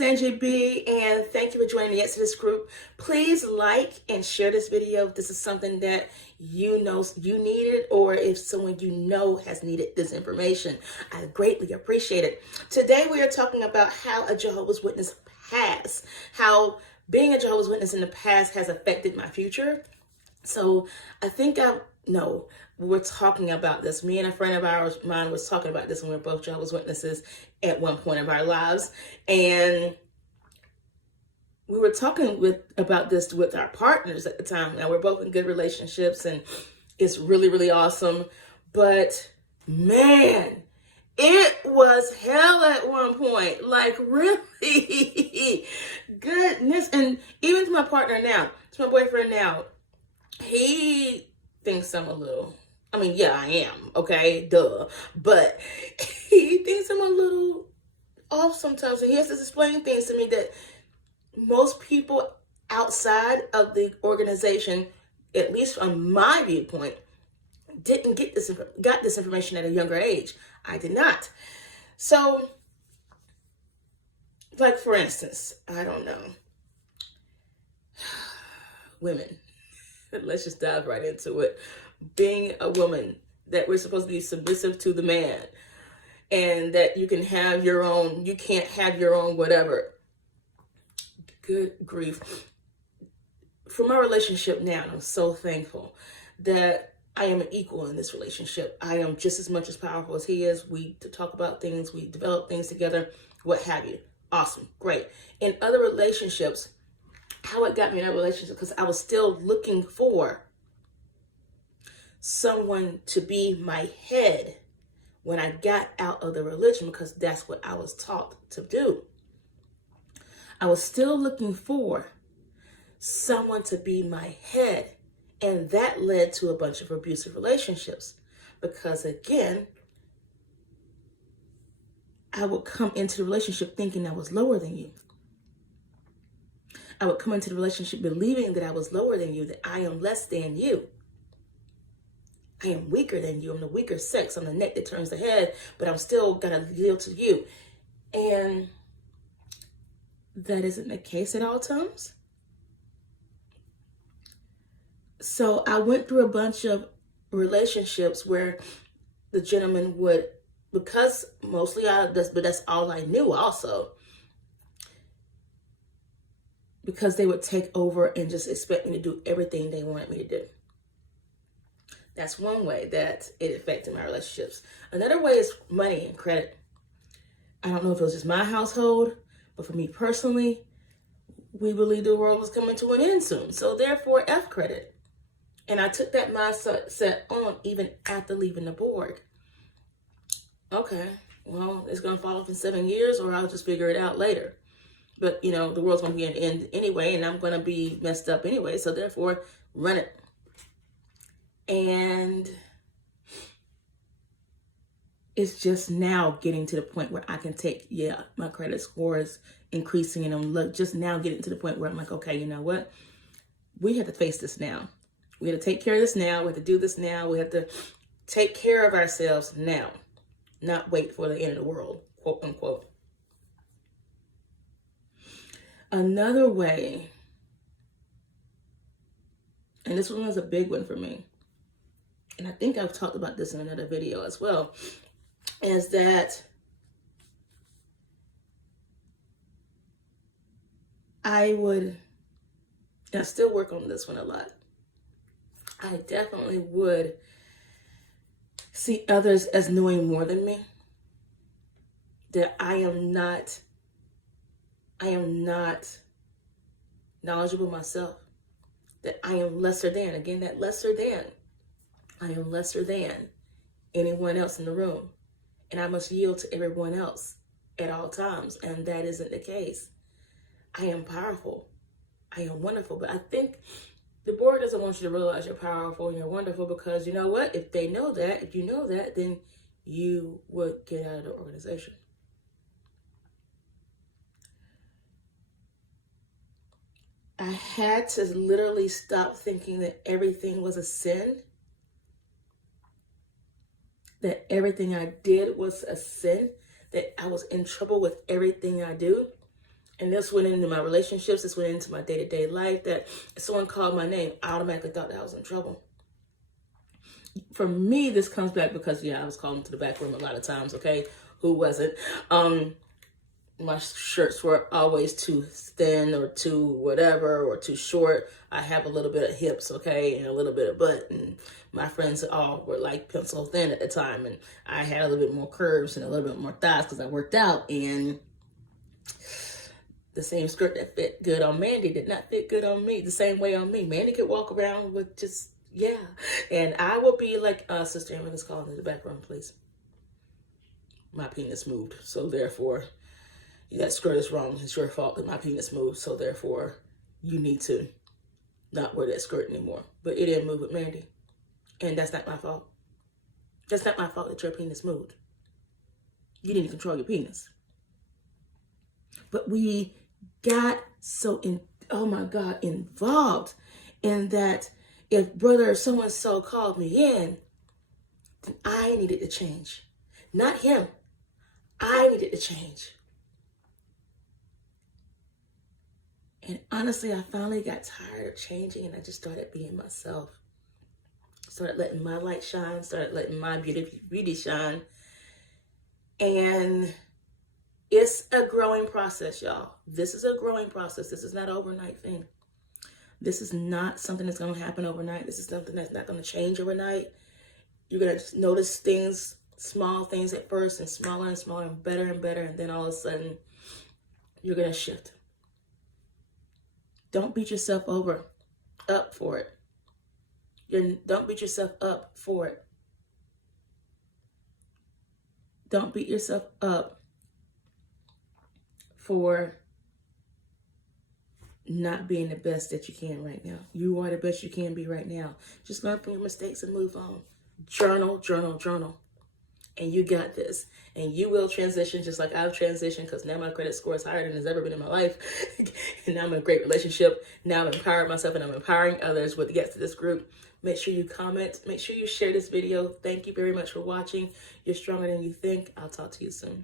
is Angie B, and thank you for joining the Exodus group. Please like and share this video if this is something that you know you needed, or if someone you know has needed this information. I greatly appreciate it. Today we are talking about how a Jehovah's Witness past, how being a Jehovah's Witness in the past has affected my future. So I think we were talking about this. Me and a friend of mine was talking about this, and we were both Jehovah's Witnesses at one point of our lives. And we were talking about this with our partners at the time. Now, we're both in good relationships, and it's really, really awesome. But man, it was hell at one point. Like, really, goodness. And even to my partner now, to my boyfriend now, he thinks I'm a little, yeah, I am, okay, duh. But he thinks I'm a little off sometimes. And he has to explain things to me that most people outside of the organization, at least from my viewpoint, got this information at a younger age. I did not. So, like, for instance, I don't know, women. Let's just dive right into it. Being a woman, that we're supposed to be submissive to the man, and that you can have your own, you can't have your own whatever. Good grief. For my relationship now, I'm so thankful that I am an equal in this relationship. I am just as much as powerful as he is. We talk about things, we develop things together, what have you. Awesome, great. In other relationships, how it got me in a relationship, because I was still looking for someone to be my head when I got out of the religion, because that's what I was taught to do. I was still looking for someone to be my head, and that led to a bunch of abusive relationships, because again, I would come into the relationship thinking I was lower than you. I would come into the relationship believing that I was lower than you, that I am less than you. I am weaker than you. I'm the weaker sex. I'm the neck that turns the head, but I'm still going to yield to you. And that isn't the case at all times. So I went through a bunch of relationships where the gentleman would, because mostly but that's all I knew also, because they would take over and just expect me to do everything they wanted me to do. That's one way that it affected my relationships. Another way is money and credit. I don't know if it was just my household, but for me personally, we believed the world was coming to an end soon. So therefore, F credit. And I took that mindset on even after leaving the board. Okay, well, it's going to fall off in 7 years, or I'll just figure it out later. But, the world's going to be an end anyway, and I'm going to be messed up anyway. So therefore, run it. And it's just now getting to the point where I can take, my credit score is increasing, and I'm just now getting to the point where I'm like, okay, you know what? We have to face this now. We have to take care of this now. We have to do this now. We have to take care of ourselves now, not wait for the end of the world, quote unquote. Another way, and this one was a big one for me, and I think I've talked about this in another video as well, is that I still work on this one a lot. I definitely would see others as knowing more than me, that I am not knowledgeable myself, that I am lesser than. Again, that lesser than. I am lesser than anyone else in the room, and I must yield to everyone else at all times, and that isn't the case. I am powerful. I am wonderful, but I think the board doesn't want you to realize you're powerful and you're wonderful, because you know what? If you know that, then you would get out of the organization. I had to literally stop thinking that everything was a sin, that everything I did was a sin, that I was in trouble with everything I do, And this went into my relationships. This went into my day-to-day life, that if someone called my name, I automatically thought that I was in trouble. For me, this comes back because, yeah, I was called into the back room a lot of times, okay? Who wasn't? My shirts were always too thin or too whatever or too short. I have a little bit of hips, okay, and a little bit of butt. And my friends all were like pencil thin at the time. And I had a little bit more curves and a little bit more thighs because I worked out. And the same skirt that fit good on Mandy did not fit good on me the same way on me. Mandy could walk around with just, yeah. And I would be like, Sister Emma, let's call into the back room, please. My penis moved. So therefore, that skirt is wrong. It's your fault that my penis moved. So therefore, you need to not wear that skirt anymore. But it didn't move with Mandy. And that's not my fault. That's not my fault that your penis moved. You need to control your penis. But we got so, oh my God, involved in that if brother so-and-so called me in, then I needed to change. Not him. I needed to change. And honestly, I finally got tired of changing, and I just started being myself. Started letting my light shine, started letting my beauty shine. And it's a growing process, y'all. This is a growing process. This is not an overnight thing. This is not something that's going to happen overnight. This is something that's not going to change overnight. You're going to notice things, small things at first, and smaller and better, and then all of a sudden, you're going to shift. Don't beat yourself up for it. Don't beat yourself up for it. Don't beat yourself up for not being the best that you can right now. You are the best you can be right now. Just learn from your mistakes and move on. Journal. And you got this. And you will transition just like I've transitioned, because now my credit score is higher than it's ever been in my life. And now I'm in a great relationship. Now I'm empowering myself and I'm empowering others with the guests of this group. Make sure you comment. Make sure you share this video. Thank you very much for watching. You're stronger than you think. I'll talk to you soon.